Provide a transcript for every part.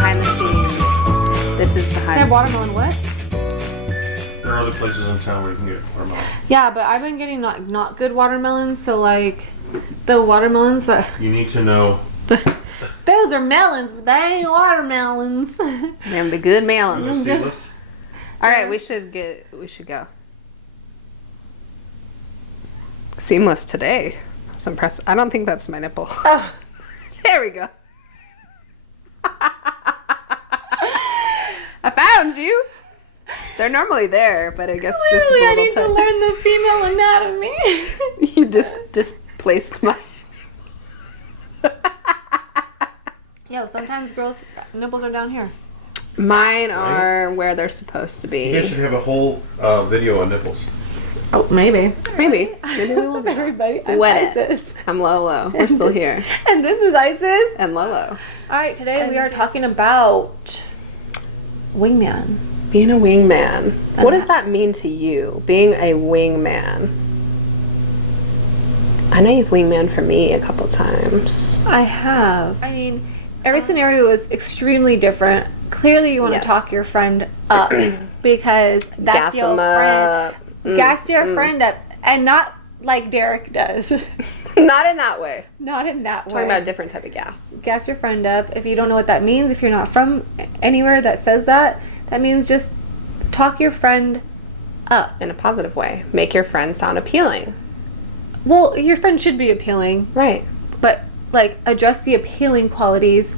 behind the scenes. This is behind the watermelon what? There are other places in town where you can get watermelon. Yeah, but I've been getting not good watermelons, so like the watermelons that You need to know. those are melons, but they ain't watermelons. Them the good melons. Seedless. All right, we should go. Seamless today. That's impressive. I don't think that's my nipple. Oh. There we go. I found you. They're normally there, but I guess this is a Clearly, I little need to learn the female anatomy. You displaced my. Yo, sometimes girls' nipples are down here. Mine are where they're supposed to You guys be. should have a whole video on nipples. Oh, maybe. Maybe we will. Everybody, I'm Wet Isis. I'm Lolo. We're still here. And this is Isis. And Lolo. All right, today we are talking about Wingman. Being a wingman. What does that mean to you? Being a wingman. I know you've wingman for me a couple times. I have. I mean, every scenario is extremely different. Clearly, you want Yes. to talk your friend up because that's Gas your 'em friend. up. Gas your friend up, and not like Derek does. Not in that way. Not in that way. Talking about a different type of gas. Gas your friend up. If you don't know what that means, if you're not from anywhere that says that, that means just talk your friend up. In a positive way. Make your friend sound appealing. Well, your friend should be appealing, Right. but like address the appealing qualities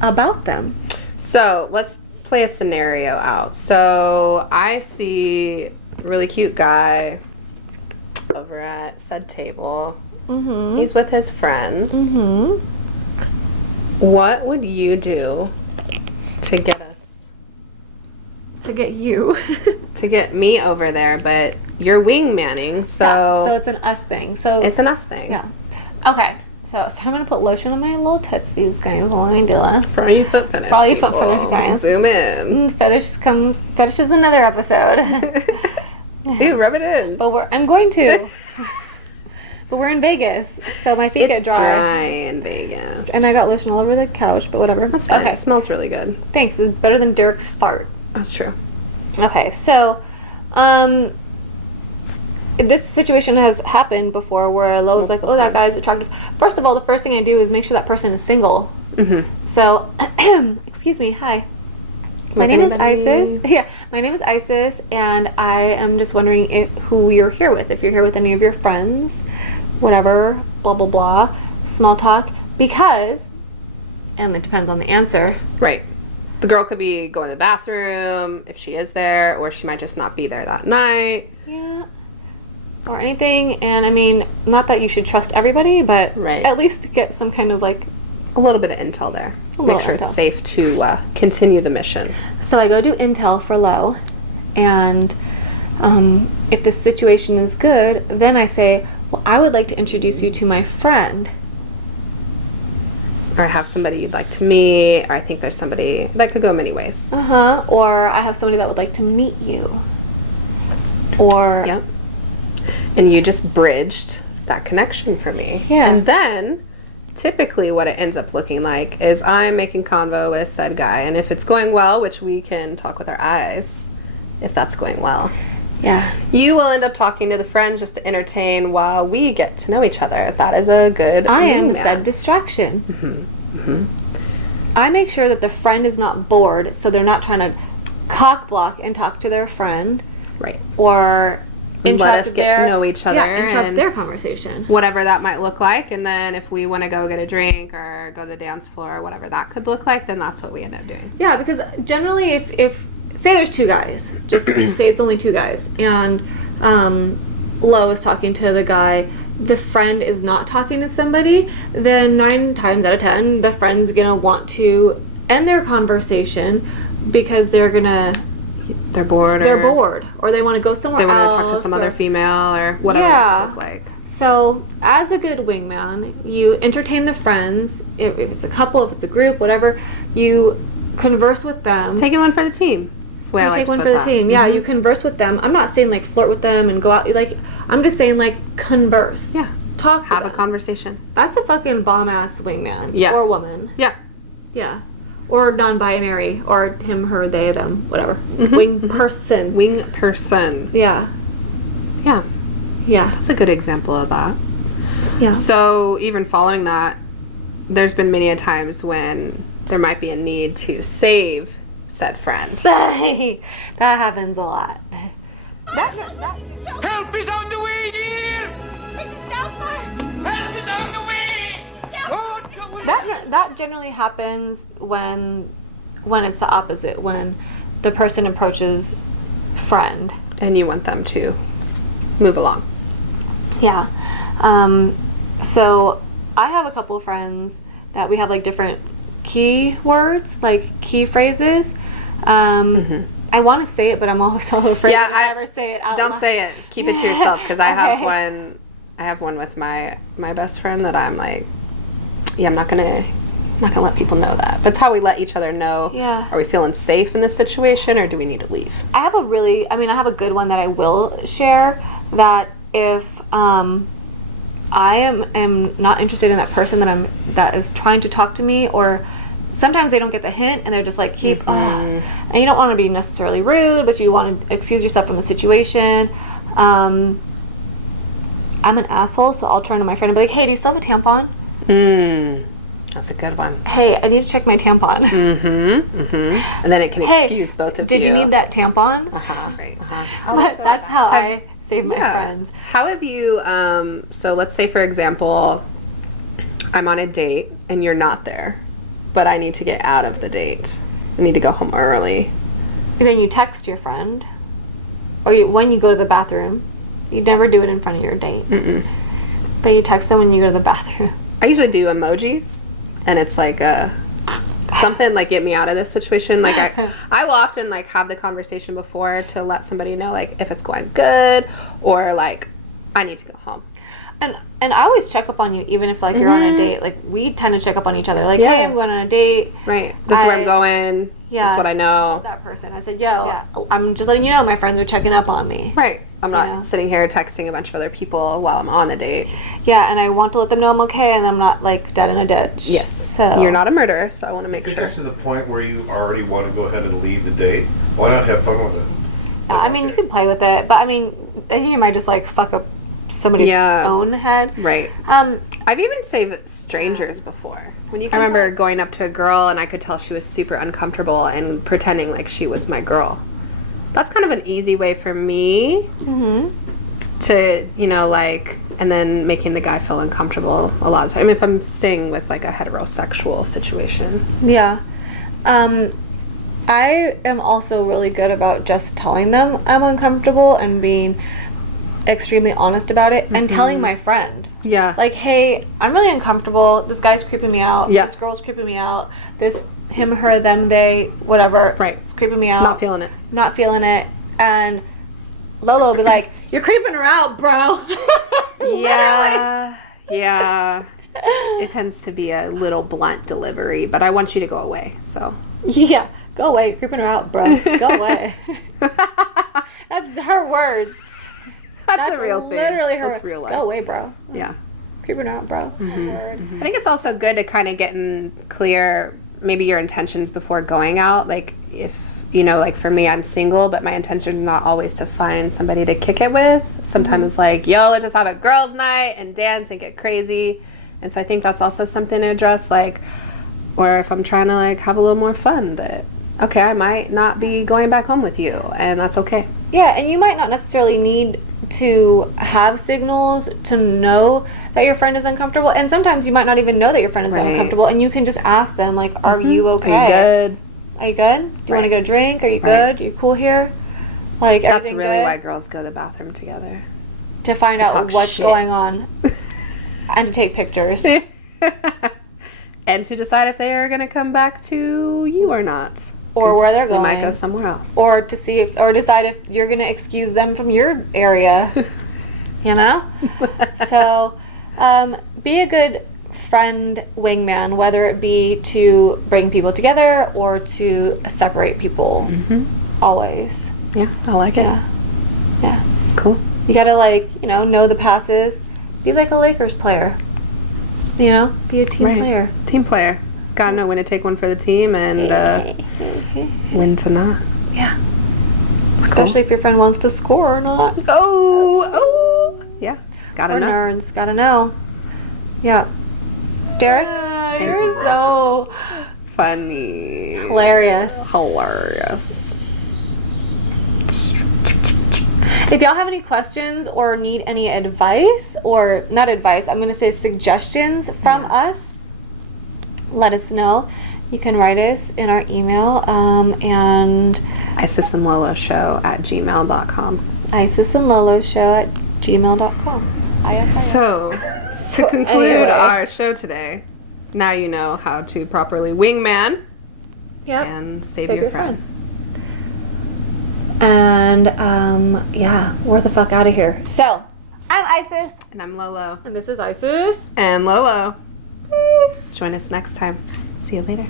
about them. So let's play a scenario out. So I see a really cute guy over at said table. Mm-hmm. He's with his friends. Mm-hmm. What would you do to get us, To get you. to get me over there? But you're wingmanning, so, Yeah, so it's an us thing. So it's an us thing. yeah. Okay. So I'm gonna put lotion on my little tootsies, guys, while I do this. For all you foot finish For all you foot people. finish guys. Zoom in. Fetish is another episode. Ooh, rub it in. But I'm going to. But we're in Vegas, so my feet get It's dry. dry in Vegas. And I got lotion all over the couch, but whatever. That's fine. Okay. It smells really good. Thanks. It's better than Derek's fart. That's true. Okay, so this situation has happened before where Lois like, oh, that guy's attractive. First of all, the first thing I do is make sure that person is single. Mm-hmm. So, excuse me, hi. My name is Isis. Yeah, my name is Isis, and I am just wondering who you're here with. If you're here with any of your friends, whatever, blah, blah, blah, small talk, because, and it depends on the answer. Right. The girl could be going to the bathroom if she is there, or she might just not be there that night. Yeah. Or anything, and I mean, not that you should trust everybody, but Right. at least get some kind of like. A little bit of intel there. Make little sure intel. it's safe to continue the mission. So I go do intel for Lo, and if the situation is good, then I say, well, I would like to introduce you to my friend. Or have somebody you'd like to meet, or I think there's somebody that could go many ways. Or I have somebody that would like to meet you. Or Yep. And you just bridged that connection for me. Yeah. And then, typically what it ends up looking like is I'm making convo with said guy, and if it's going well, which we can talk with our eyes, if that's going well, yeah. you will end up talking to the friends just to entertain while we get to know each other. That is a good I am wingman. said distraction. I make sure that the friend is not bored, so they're not trying to cock block and talk to their friend, Right. or Let interrupt us get their, to know each other. Yeah, interrupt and their conversation. whatever that might look like. And then if we want to go get a drink or go to the dance floor or whatever that could look like, then that's what we end up doing. Yeah, because generally, if say there's two guys, just say it's only two guys, and Lo is talking to the guy, the friend is not talking to somebody, then 9 times out of 10, the friend's gonna want to end their conversation because they're bored, or they want to go somewhere They want else. to talk to some other female or whatever Yeah. it could look like. So, as a good wingman, you entertain the friends. If it's a couple, if it's a group, whatever, you converse with them. Taking one for the team. That's the way I like Take to one put for the that. team. Yeah, you converse with them. I'm not saying like flirt with them and go out. Like, I'm just saying like converse. Yeah. Talk. Have to a them. conversation. That's a fucking bomb ass wingman. Yeah. Or woman. Yeah. Yeah. or non-binary, or him, her, they, them, whatever. Wing person. Wing person. Yeah. Yeah. Yeah. That's a good example of that. Yeah. So even following that, there's been many a times when there might be a need to save said friend. That happens a lot. Help is on the way, dear! Mrs. Doubtfire! Help is on the way! That generally happens when it's the opposite, when the person approaches friend. And you want them to move along. Yeah. So I have a couple friends that we have like different key words, like key phrases. I want to say it, but I'm always so afraid Yeah, to ever say it out Don't loud. say it. Keep it to yourself, because I have Okay. one. I have one with my best friend that I'm like, yeah, I'm not gonna let people know that. But it's how we let each other know. Yeah. Are we feeling safe in this situation, or do we need to leave? I have a good one that I will share, that if I am not interested in that person that is trying to talk to me, or sometimes they don't get the hint and they're just like and you don't want to be necessarily rude, but you want to excuse yourself from the situation. I'm an asshole, so I'll turn to my friend and be like, hey, do you still have a tampon? That's a good one. Hey, I need to check my tampon. And then it can Hey, excuse both of did you need that tampon? Right. But that's how I save my friends. How have you? So let's say, for example, I'm on a date and you're not there, but I need to get out of the date. I need to go home early. And then you text your friend, or when you go to the bathroom. You never do it in front of your date. But you text them when you go to the bathroom. I usually do emojis, and it's like something like get me out of this situation. Like I will often like have the conversation before to let somebody know like if it's going good, or like I need to go home. And I always check up on you, even if like you're on a date. Like we tend to check up on each other. Like, Yeah. hey, I'm going on a date. Right. This is where I'm going. Yeah. This is what I know. That person. I said, I'm just letting you know my friends are checking up on me. Right. I'm not know? sitting here texting a bunch of other people while I'm on a date. Yeah, and I want to let them know I'm okay, and I'm not like dead in a ditch. Yes. So You're not a murderer, so I want to make If it sure. gets to the point where you already want to go ahead and leave the date, why not have fun with it? Yeah, I mean, you can play with it, but I mean, then you might just like fuck up somebody's own head. Right. I've even saved strangers before. I remember going up to a girl and I could tell she was super uncomfortable and pretending like she was my girl. That's kind of an easy way for me to, like, and then making the guy feel uncomfortable a lot of the time. If I'm staying with like a heterosexual situation. Yeah. I am also really good about just telling them I'm uncomfortable and being extremely honest about it and telling my friend. Yeah. Like, hey, I'm really uncomfortable. This guy's creeping me out. Yeah. This girl's creeping me out. This him, her, them, they, whatever. Right. It's creeping me out. Not feeling it. Not feeling it. And Lolo will be like, you're creeping her out, bro. Yeah. Yeah. It tends to be a little blunt delivery, but I want you to go away, so. Yeah. Go away. You're creeping her out, bro. Go away. That's her words. That's a real thing. Literally her. That's real life. Go away, bro. Yeah. Creeping her out, bro. I think it's also good to kind of get in clear maybe your intentions before going out. Like if, like for me, I'm single, but my intention is not always to find somebody to kick it with. Sometimes it's like, yo, let's just have a girls' night and dance and get crazy. And so I think that's also something to address, like, or if I'm trying to like have a little more fun, that, okay, I might not be going back home with you, and that's okay. Yeah, and you might not necessarily need to have signals to know that your friend is uncomfortable, and sometimes you might not even know that your friend is uncomfortable, and you can just ask them, like, are you okay? Are you good? Are you good? Do you want to get a drink? Are you good? Are you cool here? Like, That's everything really good? why girls go to the bathroom together. To find out talk what's shit. going on. And to take pictures. And to decide if they're going to come back to you or not. Or where they're They might going. go somewhere else. Or to see if, or decide if you're going to excuse them from your area. You know? So, be a good friend wingman, whether it be to bring people together or to separate people. Always. Yeah, I like it. Yeah. Cool. You gotta, like, know the passes. Be like a Lakers player. Be a team player. Team player. Gotta know when to take one for the team and when to not. Yeah. Especially if your friend wants to score or not. Oh. Yeah. Gotta Or know. nerds. Gotta know. Yeah. Derek, you're so Funny. hilarious. Hilarious. If y'all have any questions or need any advice, or not advice, I'm going to say suggestions from us, let us know. You can write us in our email and isisandloloshow@gmail.com. isisandloloshow@gmail.com. So, to conclude anyway. our show today, now you know how to properly wingman Yep. and save your friend. And, yeah, we're the fuck out of here. So, I'm Isis. And I'm Lolo. And this is Isis. And Lolo. Peace. Join us next time. See you later.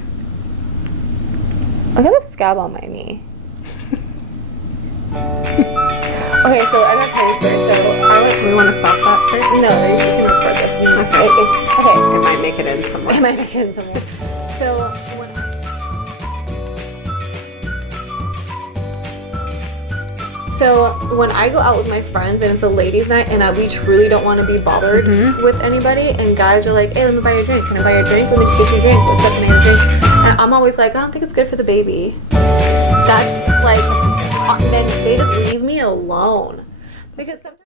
Look at the scab on my knee. Okay, so I gotta tell you a story. So, Do we want to stop that first? no, you can record this. Okay. Okay. It might make it in somewhere. I might make it in somewhere. So when I go out with my friends and it's a ladies' night and we truly don't want to be bothered with anybody, and guys are like, "Hey, let me buy you a drink. Can I buy you a drink? Let me just get you a drink. What's up, can I get a drink?" And I'm always like, "I don't think it's good for the baby." That's like, then they just leave me alone because sometimes.